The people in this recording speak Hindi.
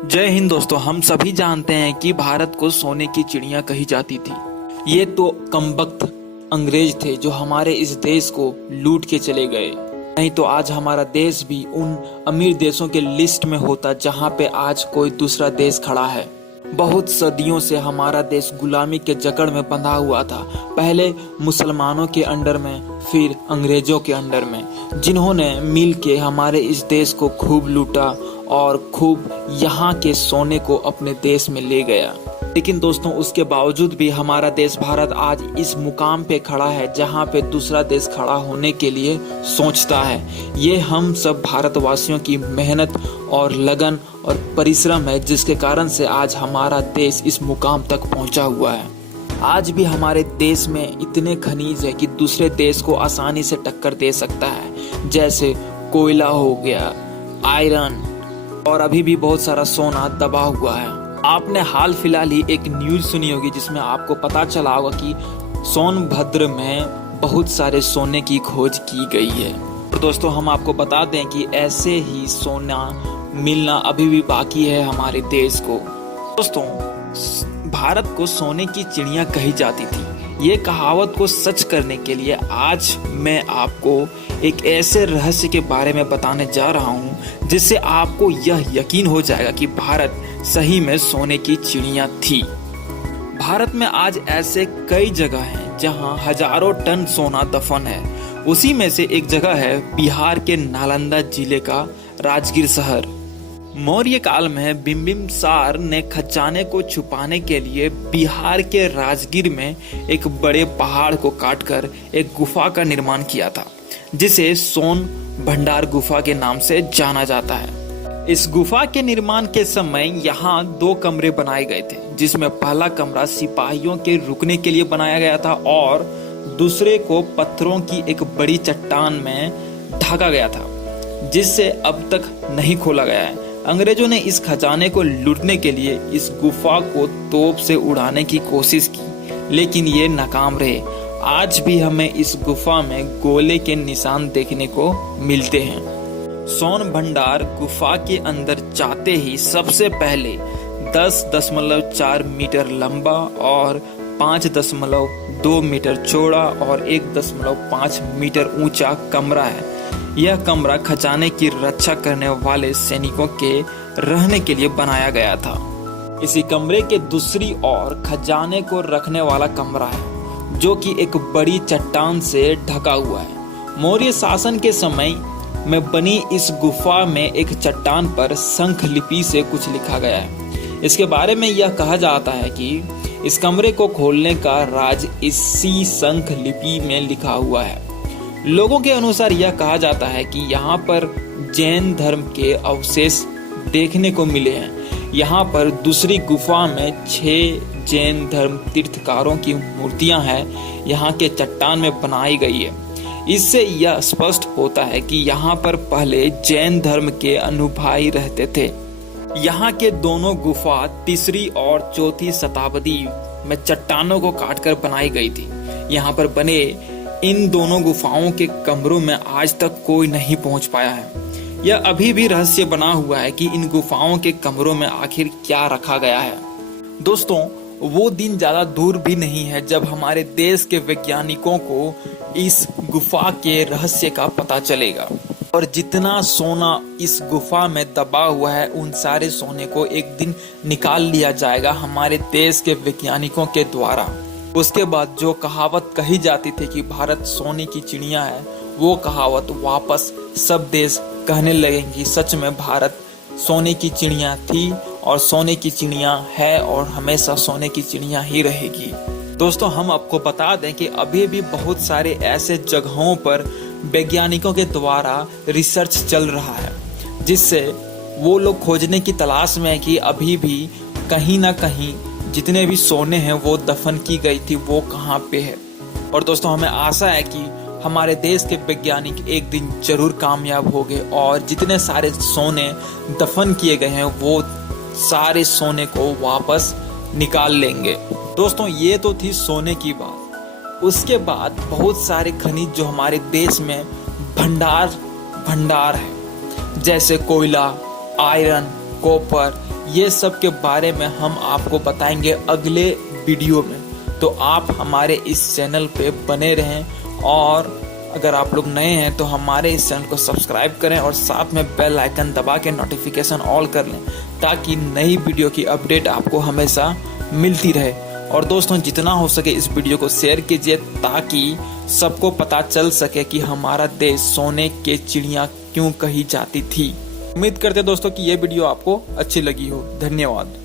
जय हिंद दोस्तों। हम सभी जानते हैं कि भारत को सोने की चिड़िया कही जाती थी। ये तो कमबख्त अंग्रेज थे जो हमारे इस देश को लूट के चले गए, नहीं तो आज हमारा देश भी उन अमीर देशों के लिस्ट में होता जहां पे आज कोई दूसरा देश खड़ा है। बहुत सदियों से हमारा देश गुलामी के जकड़ में बंधा हुआ था, पहले मुसलमानों के अंडर में, फिर अंग्रेजों के अंडर में, जिन्होंने मिल के हमारे इस देश को खूब लूटा और खूब यहाँ के सोने को अपने देश में ले गया। लेकिन दोस्तों, उसके बावजूद भी हमारा देश भारत आज इस मुकाम पे खड़ा है जहाँ पे दूसरा देश खड़ा होने के लिए सोचता है। ये हम सब भारतवासियों की मेहनत और लगन और परिश्रम है, जिसके कारण से आज हमारा देश इस मुकाम तक पहुँचा हुआ है। आज भी हमारे देश में इतने खनिज है कि दूसरे देश को आसानी से टक्कर दे सकता है, जैसे कोयला हो गया, आयरन, और अभी भी बहुत सारा सोना दबा हुआ है। आपने हाल फिलहाल ही एक न्यूज सुनी होगी जिसमें आपको पता चला होगा कि सोनभद्र में बहुत सारे सोने की खोज की गई है। और दोस्तों, हम आपको बता दें कि ऐसे ही सोना मिलना अभी भी बाकी है हमारे देश को। दोस्तों, भारत को सोने की चिड़िया कही जाती थी। ये कहावत को सच करने के लिए आज मैं आपको एक ऐसे रहस्य के बारे में बताने जा रहा हूँ जिससे आपको यह यकीन हो जाएगा कि भारत सही में सोने की चिड़िया थी। भारत में आज ऐसे कई जगह हैं जहाँ हजारों टन सोना दफन है। उसी में से एक जगह है बिहार के नालंदा जिले का राजगीर शहर। मौर्य काल में बिंबिसार ने खजाने को छुपाने के लिए बिहार के राजगीर में एक बड़े पहाड़ को काटकर एक गुफा का निर्माण किया था, जिसे सोन भंडार गुफा के नाम से जाना जाता है। इस गुफा के निर्माण के समय यहाँ 2 कमरे बनाए गए थे, जिसमें पहला कमरा सिपाहियों के रुकने के लिए बनाया गया था और दूसरे को पत्थरों की एक बड़ी चट्टान में ढका गया था, जिससे अब तक नहीं खोला गया है। अंग्रेजों ने इस खजाने को लूटने के लिए इस गुफा को तोप से उड़ाने की कोशिश की, लेकिन ये नाकाम रहे। आज भी हमें इस गुफा में गोले के निशान देखने को मिलते हैं। सोन भंडार गुफा के अंदर जाते ही सबसे पहले 10.4 मीटर लंबा और 5.2 मीटर चौड़ा और 1.5 मीटर ऊंचा कमरा है। यह कमरा खजाने की रक्षा करने वाले सैनिकों के रहने के लिए बनाया गया था। इसी कमरे के दूसरी ओर खजाने को रखने वाला कमरा है, जो कि एक बड़ी चट्टान से ढका हुआ है। मौर्य शासन के समय में बनी इस गुफा में एक चट्टान पर शंख लिपि से कुछ लिखा गया है। इसके बारे में यह कहा जाता है कि इस कमरे को खोलने का राज इसी शंख लिपि में लिखा हुआ है। लोगों के अनुसार यह कहा जाता है कि यहाँ पर जैन धर्म के अवशेष देखने को मिले हैं। यहाँ पर दूसरी गुफा में 6 जैन धर्म तीर्थकारों की मूर्तियां हैं, यहाँ के चट्टान में बनाई गई है। इससे यह स्पष्ट होता है कि यहाँ पर पहले जैन धर्म के अनुयायी रहते थे। यहाँ के दोनों गुफा 3री और 4वीं शताब्दी में चट्टानों को काटकर बनाई गई थी। यहाँ पर बने इन दोनों गुफाओं के कमरों में आज तक कोई नहीं पहुंच पाया है। यह अभी भी रहस्य बना हुआ है कि इन गुफाओं के कमरों में आखिर क्या रखा गया है। दोस्तों, वो दिन ज्यादा दूर भी नहीं है जब हमारे देश के वैज्ञानिकों को इस गुफा के रहस्य का पता चलेगा और जितना सोना इस गुफा में दबा हुआ है, उन सारे सोने को एक दिन निकाल लिया जाएगा हमारे देश के वैज्ञानिकों के द्वारा। उसके बाद जो कहावत कही जाती थी कि भारत सोने की चिड़िया है, वो कहावत वापस सब देश कहने लगेंगी सच में भारत सोने की चिड़िया थी और सोने की चिड़िया है और हमेशा सोने की चिड़िया ही रहेगी। दोस्तों, हम आपको बता दें कि अभी भी बहुत सारे ऐसे जगहों पर वैज्ञानिकों के द्वारा रिसर्च चल रहा है, जिससे वो लोग खोजने की तलाश में है कि अभी भी कहीं ना कहीं जितने भी सोने हैं वो दफन की गई थी वो कहाँ पे है। और दोस्तों, हमें आशा है कि हमारे देश के वैज्ञानिक एक दिन जरूर कामयाब होंगे और जितने सारे सोने दफन किए गए हैं वो सारे सोने को वापस निकाल लेंगे। दोस्तों, ये तो थी सोने की बात। उसके बाद बहुत सारे खनिज जो हमारे देश में भंडार है, जैसे कोयला, आयरन, कॉपर, ये सब के बारे में हम आपको बताएंगे अगले वीडियो में। तो आप हमारे इस चैनल पे बने रहें और अगर आप लोग नए हैं तो हमारे इस चैनल को सब्सक्राइब करें और साथ में बेल आइकन दबा के नोटिफिकेशन ऑल कर लें ताकि नई वीडियो की अपडेट आपको हमेशा मिलती रहे। और दोस्तों जितना हो सके इस वीडियो को शेयर कीजिए ताकि सबको पता चल सके कि हमारा देश सोने के चिड़िया क्यों कही जाती थी। उम्मीद करते दोस्तों कि ये वीडियो आपको अच्छी लगी हो। धन्यवाद।